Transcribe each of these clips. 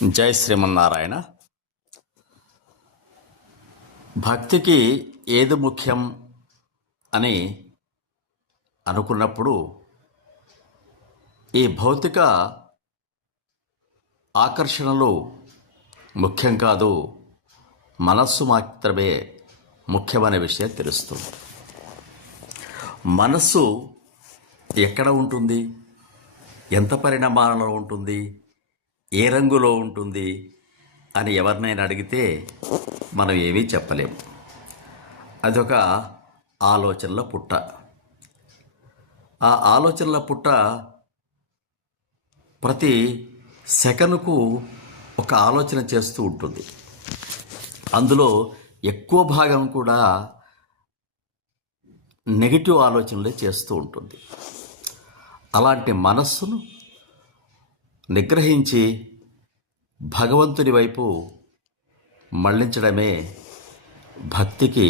జై శ్రీమన్నారాయణ. భక్తికి ఏది ముఖ్యం అని అనుకున్నప్పుడు ఈ భౌతిక ఆకర్షణలు ముఖ్యం కాదు, మనస్సు మాత్రమే ముఖ్యమనే విషయం తెలుస్తుంది. మనస్సు ఎక్కడ ఉంటుంది, ఎంత పరిణామాలలో ఉంటుంది, ఏ రంగులో ఉంటుంది అని ఎవరినైనా అడిగితే మనం ఏమీ చెప్పలేము. అదొక ఆలోచనల పుట్ట. ఆ ఆలోచనల పుట్ట ప్రతి సెకనుకు ఒక ఆలోచన చేస్తూ ఉంటుంది. అందులో ఎక్కువ భాగం కూడా నెగిటివ్ ఆలోచనలే చేస్తూ ఉంటుంది. అలాంటి మనస్సును నిగ్రహించి భగవంతుని వైపు మళ్లించడమే భక్తికి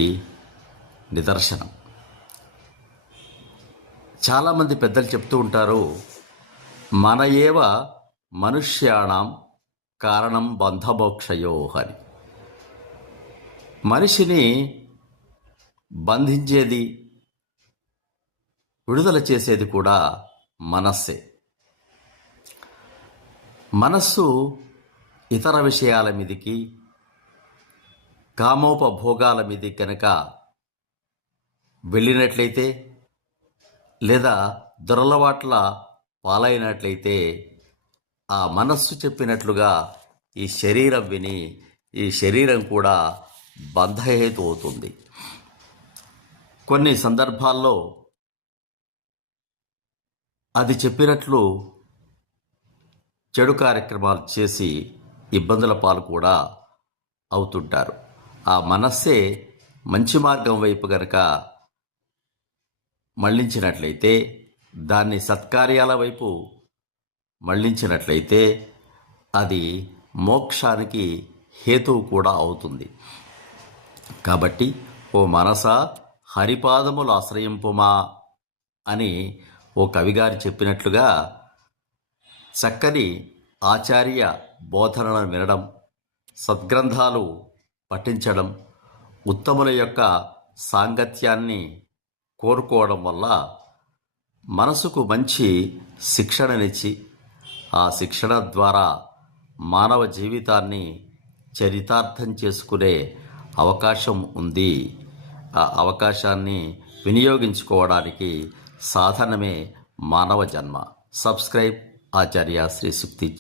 నిదర్శనం. చాలామంది పెద్దలు చెప్తూ ఉంటారు, మన ఏవ మనుష్యాణం కారణం బంధమోక్షయో అని. మనిషిని బంధించేది, విడుదల చేసేది కూడా మనస్సే. మనస్సు ఇతర విషయాల మీదికి, కామోపభోగాల మీది కనుక వెళ్ళినట్లయితే లేదా దురలవాట్ల పాలైనట్లయితే ఆ మనస్సు చెప్పినట్లుగా ఈ శరీరం విని ఈ శరీరం కూడా బంధహేతు అవుతుంది. కొన్ని సందర్భాల్లో అది చెప్పినట్లు చెడు కార్యక్రమాలు చేసి ఇబ్బందుల పాలు కూడా అవుతుంటారు. ఆ మనస్సే మంచి మార్గం వైపు గనక మళ్లించినట్లయితే, దాన్ని సత్కార్యాల వైపు మళ్లించినట్లయితే అది మోక్షానికి హేతువు కూడా అవుతుంది. కాబట్టి ఓ మనసా హరిపాదములు ఆశ్రయింపుమా అని ఓ కవిగారు చెప్పినట్లుగా చక్కని ఆచార్య బోధనలను వినడం, సద్గ్రంథాలు పఠించడం, ఉత్తముల యొక్క సాంగత్యాన్ని కోరుకోవడం వల్ల మనసుకు మంచి శిక్షణనిచ్చి ఆ శిక్షణ ద్వారా మానవ జీవితాన్ని చరితార్థం చేసుకునే అవకాశం ఉంది. ఆ అవకాశాన్ని వినియోగించుకోవడానికి సాధనమే మానవ జన్మ. సబ్స్క్రైబ్ ఆచార్య శ్రీ సుక్తి.